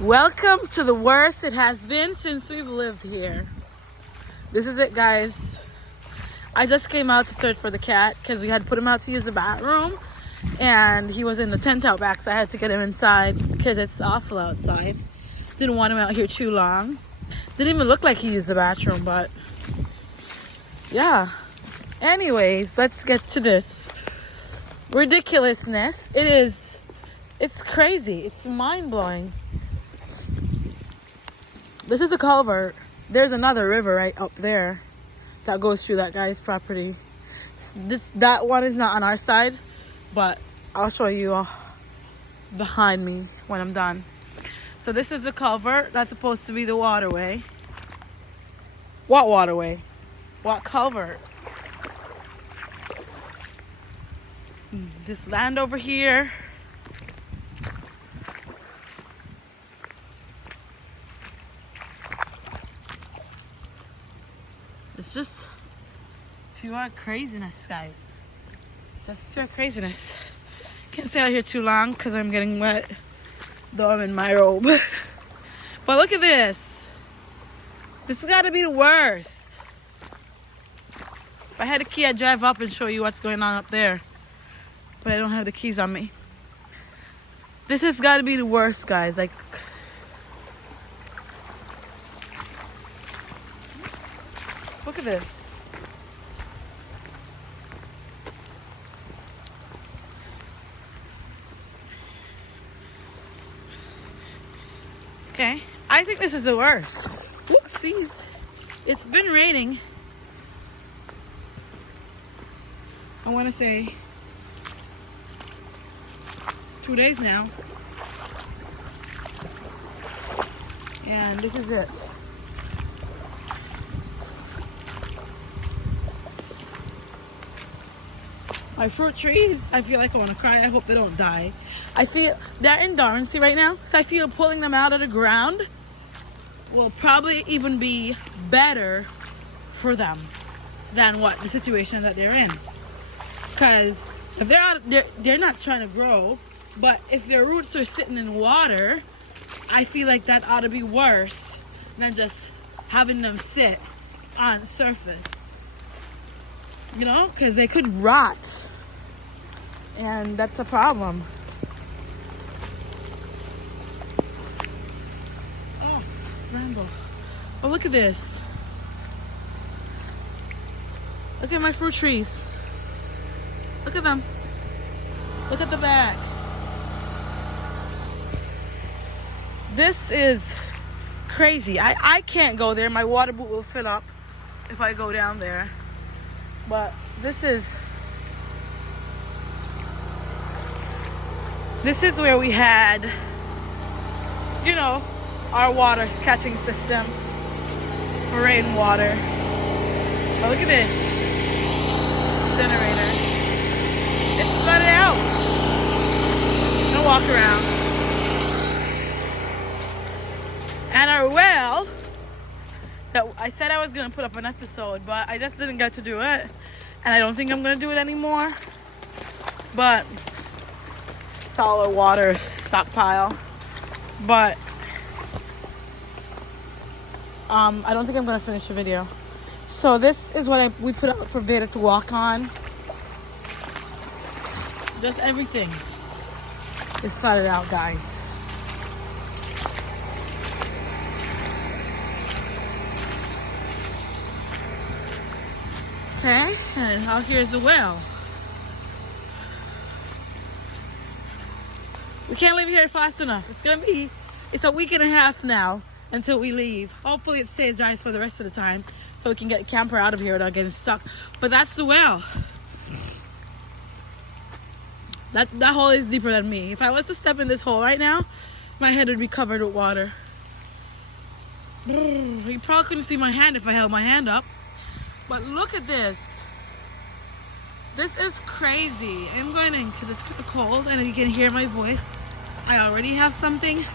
Welcome to the worst it has been since we've lived here. This is it, guys. I just came out to search for the cat because we had put him out to use the bathroom and he was in the tent out back, so I had to get him inside because it's awful outside. Didn't want him out here too long. Didn't even look like he used the bathroom, but yeah. Anyways, let's get to this ridiculousness. It's crazy. It's mind-blowing. This is a culvert. There's another river right up there that goes through that guy's property. That one is not on our side, but I'll show you behind me when I'm done. So this is a culvert. That's supposed to be the waterway. What waterway? What culvert? This land over here. It's just pure craziness, guys. It's just pure craziness. Can't stay out here too long because I'm getting wet, though I'm in my robe. But look at this. This has got to be the worst. If I had a key, I'd drive up and show you what's going on up there. But I don't have the keys on me. This has got to be the worst, guys. Like, look at this. Okay, I think this is the worst. Oopsies. It's been raining. I want to say 2 days now. And this is it. My fruit trees, I feel like I want to cry. I hope they don't die. I feel they're in dormancy right now, so I feel pulling them out of the ground will probably even be better for them than what the situation that they're in. Because if they're out, they're not trying to grow, but if their roots are sitting in water, I feel like that ought to be worse than just having them sit on the surface. You know, because they could rot. And that's a problem. Oh, Rambo. Oh, look at this. Look at my fruit trees. Look at them. Look at the back. This is crazy. I can't go there. My water boot will fill up if I go down there. But this is where we had, you know, our water catching system for rainwater. Oh, look at this generator. It's flooded out. Don't walk around. And our well, that I said I was going to put up an episode, but I just didn't get to do it. And I don't think I'm going to do it anymore. But it's all a water stockpile. But I don't think I'm going to finish the video. So this is what we put out for Vader to walk on. Just everything is flooded out, guys. Okay, and out here is the well. We can't leave here fast enough. It's a week and a half now until we leave. Hopefully it stays dry for the rest of the time so we can get the camper out of here without getting stuck. But that's the well. That hole is deeper than me. If I was to step in this hole right now, my head would be covered with water. You probably couldn't see my hand if I held my hand up. But look at this. This is crazy. I'm going in because it's kind of cold and you can hear my voice. I already have something.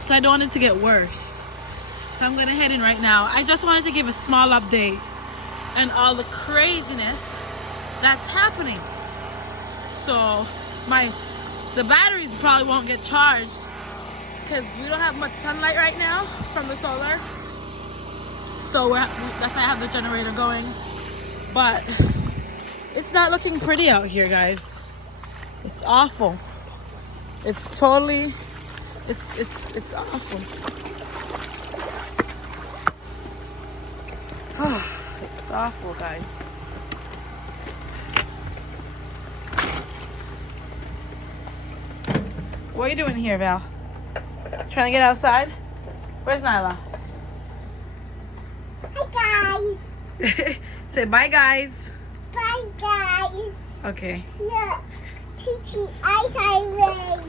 So I don't want it to get worse. So I'm going to head in right now. I just wanted to give a small update and all the craziness that's happening. So the batteries probably won't get charged because we don't have much sunlight right now from the solar. So that's why I have the generator going. But it's not looking pretty out here, guys. It's awful. It's totally, it's awful. It's awful, guys. What are you doing here, Val? Trying to get outside? Where's Nyla? Hi guys. Say bye, guys. Bye guys. Okay. Yeah. Kitty outside rain.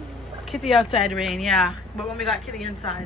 Kitty outside rain, yeah. But when we got Kitty inside.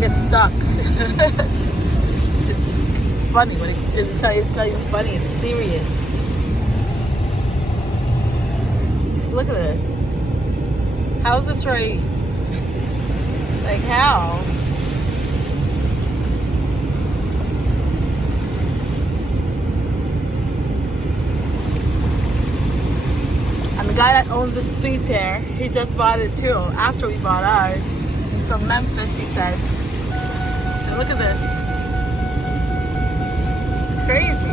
Get stuck. it's funny, but it's not even funny, it's serious. Look at this. How's this right? Like how? And the guy that owns this space here, he just bought it too, after we bought ours. It's from Memphis, he said. And look at this. It's crazy.